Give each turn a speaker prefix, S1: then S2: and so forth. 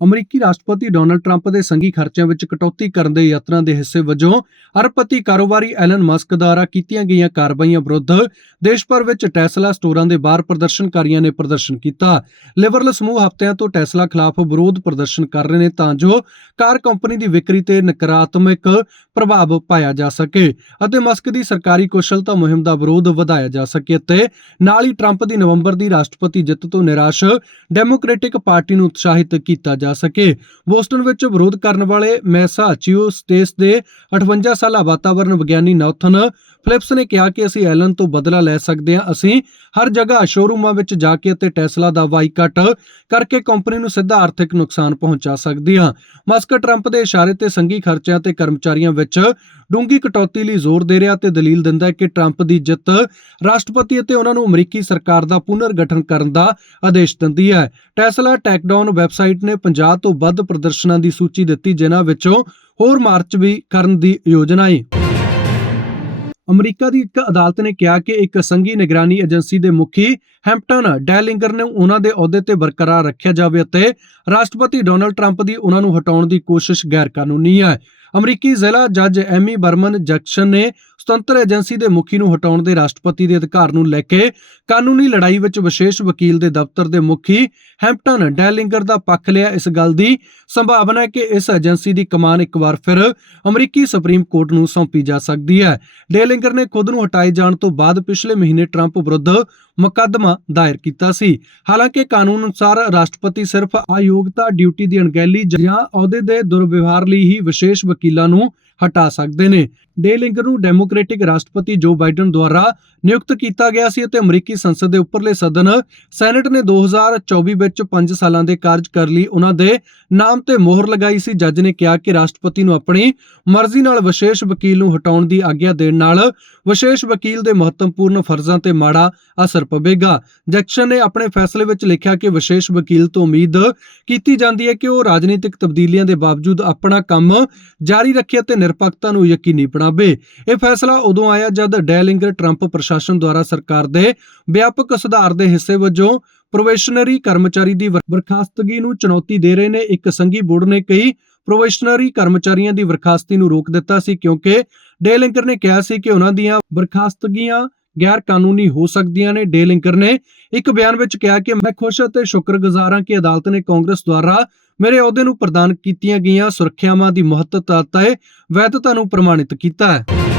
S1: ਅਮਰੀਕੀ ਰਾਸ਼ਟਰਪਤੀ Donald Trump ਦੇ ਸੰਘੀ ਖਰਚਿਆਂ ਵਿੱਚ ਕਟੌਤੀ ਕਰਨ ਦੇ ਯਤਨਾਂ ਦੇ ਹਿੱਸੇ ਵਜੋਂ ਅਰਬਪਤੀ ਕਾਰੋਬਾਰੀ ਐਲਨ ਮਸਕ ਦੁਆਰਾ ਕੀਤੀਆਂ ਗਈਆਂ ਕਾਰਵਾਈਆਂ ਵਿਰੁੱਧ ਦੇਸ਼ ਭਰ ਵਿੱਚ ਟੈਸਲਾ ਸਟੋਰਾਂ ਦੇ ਬਾਹਰ ਪ੍ਰਦਰਸ਼ਨਕਾਰੀਆਂ ਨੇ ਪ੍ਰਦਰਸ਼ਨ ਕੀਤਾ। ਲਿਬਰਲ ਸਮੂਹ ਹਫ਼ਤਿਆਂ ਤੋਂ ਟੈਸਲਾ ਖਿਲਾਫ ਵਿਰੋਧ ਪ੍ਰਦਰਸ਼ਨ ਕਰ ਰਹੇ ਨੇ ਤਾਂ ਜੋ ਕਾਰ ਕੰਪਨੀ ਦੀ ਵਿਕਰੀ ਤੇ ਨਕਾਰਾਤਮਕ ਪ੍ਰਭਾਵ ਪਾਇਆ ਜਾ ਸਕੇ ਅਤੇ ਮਸਕ ਦੀ ਸਰਕਾਰੀ ਕੁਸ਼ਲਤਾ ਮੁਹਿੰਮ ਦਾ ਵਿਰੋਧ ਵਧਾਇਆ ਜਾ ਸਕੇ ਅਤੇ ਨਾਲ ਹੀ ਟਰੰਪ ਦੀ ਨਵੰਬਰ ਦੀ ਰਾਸ਼ਟਰਪਤੀ ਜਿੱਤ ਤੋਂ ਨਿਰਾਸ਼ ਡੈਮੋਕ੍ਰੈਟਿਕ ਪਾਰਟੀ ਨੂੰ ਉਤਸ਼ਾਹਿਤ ਕੀਤਾ ਜਾ ਸਕੇ। ਬੋਸਟਨ ਵਿੱਚ ਵਿਰੋਧ ਕਰਨ ਵਾਲੇ ਮੈਸਾਚਿਉਸੇਟਸ ਦੇ 58 ਸਾਲਾ ਵਾਤਾਵਰਣ ਵਿਗਿਆਨੀ ਨੌਥਨ ਫਿਲਿਪਸ ਨੇ ਕਿਹਾ ਕਿ ਅਸੀਂ ਐਲਨ ਤੋਂ ਬਦਲਾ ਲੈ ਸਕਦੇ ਹਾਂ। ਅਸੀਂ ਹਰ ਜਗ੍ਹਾ ਸ਼ੋਰੂਮਾਂ ਵਿੱਚ ਜਾ ਕੇ ਅਤੇ ਟੈਸਲਾ ਦਾ ਬਾਈਕਾਟ ਕਰਕੇ ਕੰਪਨੀ ਨੂੰ ਸਿੱਧਾ ਆਰਥਿਕ ਨੁਕਸਾਨ ਪਹੁੰਚਾ ਸਕਦੇ ਹਾਂ। ਮਸਕ ਟਰੰਪ ਦੇ ਇਸ਼ਾਰੇ ਤੇ ਸੰਘੀ ਖਰਚਿਆਂ ਤੇ ਕਰਮਚਾਰੀਆਂ ਵਿੱਚ ਡੂੰਗੀ ਕਟੌਤੀ ਲਈ ਜ਼ੋਰ ਦੇ ਰਿਹਾ ਤੇ ਦਲੀਲ ਦਿੰਦਾ ਹੈ ਕਿ ਟਰੰਪ ਦੀ ਜਿੱਤ ਰਾਸ਼ਟਰਪਤੀ ਅਤੇ ਉਹਨਾਂ ਨੂੰ ਅਮਰੀਕੀ ਸਰਕਾਰ ਦਾ ਪੁਨਰ ਗਠਨ ਕਰਨ ਦਾ ਆਦੇਸ਼ ਦਿੰਦੀ ਹੈ। ਟੈਸਲਾ ਟੈਕਡਾਊਨ ਵੈਬਸਾਈਟ ਨੇ 50 ਤੋਂ ਵੱਧ ਪ੍ਰਦਰਸ਼ਨਾਂ ਦੀ ਸੂਚੀ ਦਿੱਤੀ, ਜਿਨ੍ਹਾਂ ਵਿੱਚੋਂ ਹੋਰ ਮਾਰਚ ਵੀ ਕਰਨ ਦੀ ਯੋਜਨਾ ਹੈ ਅਮਰੀਕਾ ਦੀ ਇੱਕ ਅਦਾਲਤ ਨੇ ਕਿਹਾ ਕਿ ਇੱਕ ਸੰਘੀ ਨਿਗਰਾਨੀ ਏਜੰਸੀ ਦੇ ਮੁਖੀ ਹੈਂਪਟਨ, ਡੈਲਿੰਗਰ ਨੇ ਉਹਨਾਂ ਦੇ ਅਹੁਦੇ ਤੇ ਬਰਕਰਾਰ ਰੱਖਿਆ ਜਾਵੇ ਅਤੇ ਰਾਸ਼ਟਰਪਤੀ ਡੋਨਲਡ ਟਰੰਪ ਦੀ ਉਹਨਾਂ ਨੂੰ ਹਟਾਉਣ ਦੀ ਕੋਸ਼ਿਸ਼ ਗੈਰ ਕਾਨੂੰਨੀ ਹੈ। ਅਮਰੀਕੀ ਜ਼ਿਲ੍ਹਾ ਜੱਜ ਐਮੀ ਬਰਮਨ ਜੈਕਸਨ ਨੇ ਸੁਤੰਤਰ ਏਜੰਸੀ ਦੇ ਮੁਖੀ ਨੂੰ ਹਟਾਉਣ ਦੇ ਰਾਸ਼ਟਰਪਤੀ ਦੇ ਅਧਿਕਾਰ ਨੂੰ ਲੈ ਕੇ ਕਾਨੂੰਨੀ ਲੜਾਈ ਵਿੱਚ ਵਿਸ਼ੇਸ਼ ਵਕੀਲ ਦੇ ਦਫ਼ਤਰ ਦੇ ਮੁਖੀ ਹੈਂਪਟਨ, ਡੈਲਿੰਗਰ ਦਾ ਪੱਖ ਲਿਆ। ਇਸ ਗੱਲ ਦੀ ਸੰਭਾਵਨਾ ਹੈ ਕਿ ਇਸ ਏਜੰਸੀ ਦੀ ਕਮਾਨ ਇੱਕ ਵਾਰ ਫਿਰ ਅਮਰੀਕੀ ਸੁਪਰੀਮ ਕੋਰਟ ਨੂੰ ਸੌਂਪੀ ਜਾ ਸਕਦੀ ਹੈ। ਡੇਲਿੰਗਰ ਨੇ ਖੁਦ ਨੂੰ ਹਟਾਏ ਜਾਣ ਤੋਂ ਬਾਅਦ ਪਿਛਲੇ ਮਹੀਨੇ ਟਰੰਪ ਵਿਰੁੱਧ ਮੁਕੱਦਮਾ ਦਾਇਰ ਕੀਤਾ ਸੀ। ਹਾਲਾਂਕਿ ਕਾਨੂੰਨ ਅਨੁਸਾਰ ਰਾਸ਼ਟਰਪਤੀ ਸਿਰਫ ਆਯੋਗਤਾ ਡਿਊਟੀ ਦੀ ਅਣਗਹਿਲੀ ਜਾਂ ਅਹੁਦੇ ਦੇ ਦੁਰਵਿਵਹਾਰ ਲਈ ਹੀ ਵਿਸ਼ੇਸ਼ ਵਕੀਲਾਂ ਨੂੰ ਹਟਾ ਸਕਦੇ ਨੇ। ਡੇਲਿੰਗਰ ਨੂੰ ਡੈਮੋਕ੍ਰੈਟਿਕ ਰਾਸ਼ਟਰਪਤੀ ਜੋ ਬਾਈਡਨ ਦੁਆਰਾ ਨਿਯੁਕਤ ਕੀਤਾ ਗਿਆ ਸੀ ਅਤੇ ਅਮਰੀਕੀ ਸੰਸਦ ਦੇ ਉੱਪਰਲੇ ਸਦਨ ਸੈਨੇਟ ਨੇ 2024 ਵਿੱਚ 5 ਸਾਲਾਂ ਦੇ ਕਾਰਜਕਾਲ ਲਈ। ਉਹਨਾਂ ਦੇ ਨਾਮ ਤੇ ਮੋਹਰ ਲਗਾਈ ਸੀ। ਜੱਜ ਨੇ ਕਿਹਾ ਕਿ ਰਾਸ਼ਟਰਪਤੀ ਨੂੰ ਆਪਣੀ ਮਰਜ਼ੀ ਨਾਲ ਵਿਸ਼ੇਸ਼ ਵਕੀਲ ਨੂੰ ਹਟਾਉਣ ਦੀ ਆਗਿਆ ਦੇਣ ਨਾਲ ਵਿਸ਼ੇਸ਼ ਵਕੀਲ ਦੇ ਮਹੱਤਵਪੂਰਨ ਫਰਜ਼ਾਂ ਤੇ ਮਾੜਾ ਅਸਰ ਪਵੇਗਾ। ਜੈਕਸਨ ਨੇ ਆਪਣੇ ਫੈਸਲੇ ਵਿੱਚ ਲਿਖਿਆ ਕਿ ਵਿਸ਼ੇਸ਼ ਵਕੀਲ ਤੋਂ ਉਮੀਦ ਕੀਤੀ ਜਾਂਦੀ ਹੈ ਕਿ ਉਹ ਰਾਜਨੀਤਿਕ ਤਬਦੀਲੀਆਂ ਦੇ ਬਾਵਜੂਦ ਆਪਣਾ ਕੰਮ ਜਾਰੀ ਰੱਖੇ ਅਤੇ ਨਿਰਪੱਖਤਾ ਨੂੰ ਯਕੀਨੀ ਬਣਾਵੇ। ਇਹ ਫੈਸਲਾ ਉਦੋਂ ਆਇਆ ਜਦ ਡੈਲਿੰਗਰ ਟਰੰਪ ਪ੍ਰਸ਼ਾਸਨ ਦੁਆਰਾ ਸਰਕਾਰ ਦੇ ਵਿਆਪਕ ਸੁਧਾਰ ਦੇ ਹਿੱਸੇ ਵਜੋਂ ਪ੍ਰੋਬੇਸ਼ਨਰੀ ਕਰਮਚਾਰੀ ਦੀ ਬਰਖਾਸਤਗੀ ਨੂੰ ਚੁਣੌਤੀ ਦੇ ਰਹੇ ਨੇ। ਇੱਕ ਸੰਘੀ ਬੋਰਡ ਨੇ ਕਈ ਪ੍ਰੋਬੇਸ਼ਨਰੀ ਕਰਮਚਾਰੀਆਂ ਦੀ ਬਰਖਾਸਤੀ ਨੂੰ ਰੋਕ ਦਿੱਤਾ ਸੀ ਕਿਉਂਕਿ ਡੇਲਿੰਗਰ ਨੇ ਕਿਹਾ ਸੀ ਕਿ ਉਹਨਾਂ ਦੀਆਂ ਬਰਖਾਸਤਗੀਆਂ ਗੈਰ ਕਾਨੂੰਨੀ ਹੋ ਸਕਦੀਆਂ ਨੇ ਡੇਲਿੰਕਰ ਨੇ। ਇੱਕ ਬਿਆਨ ਵਿੱਚ ਕਿਹਾ ਕਿ ਮੈਂ ਖੁਸ਼ ਅਤੇ ਸ਼ੁਕਰਗੁਜ਼ਾਰ ਹਾਂ ਕਿ ਅਦਾਲਤ ਨੇ ਕਾਂਗਰਸ ਦੁਆਰਾ ਮੇਰੇ ਅਹੁਦੇ ਨੂੰ ਪ੍ਰਦਾਨ ਕੀਤੀਆਂ ਗਈਆਂ ਸੁਰੱਖਿਆਵਾਂ ਦੀ ਮਹੱਤਤਾ ਤੇ ਵੈਧਤਾ ਨੂੰ ਪ੍ਰਮਾਣਿਤ ਕੀਤਾ ਹੈ।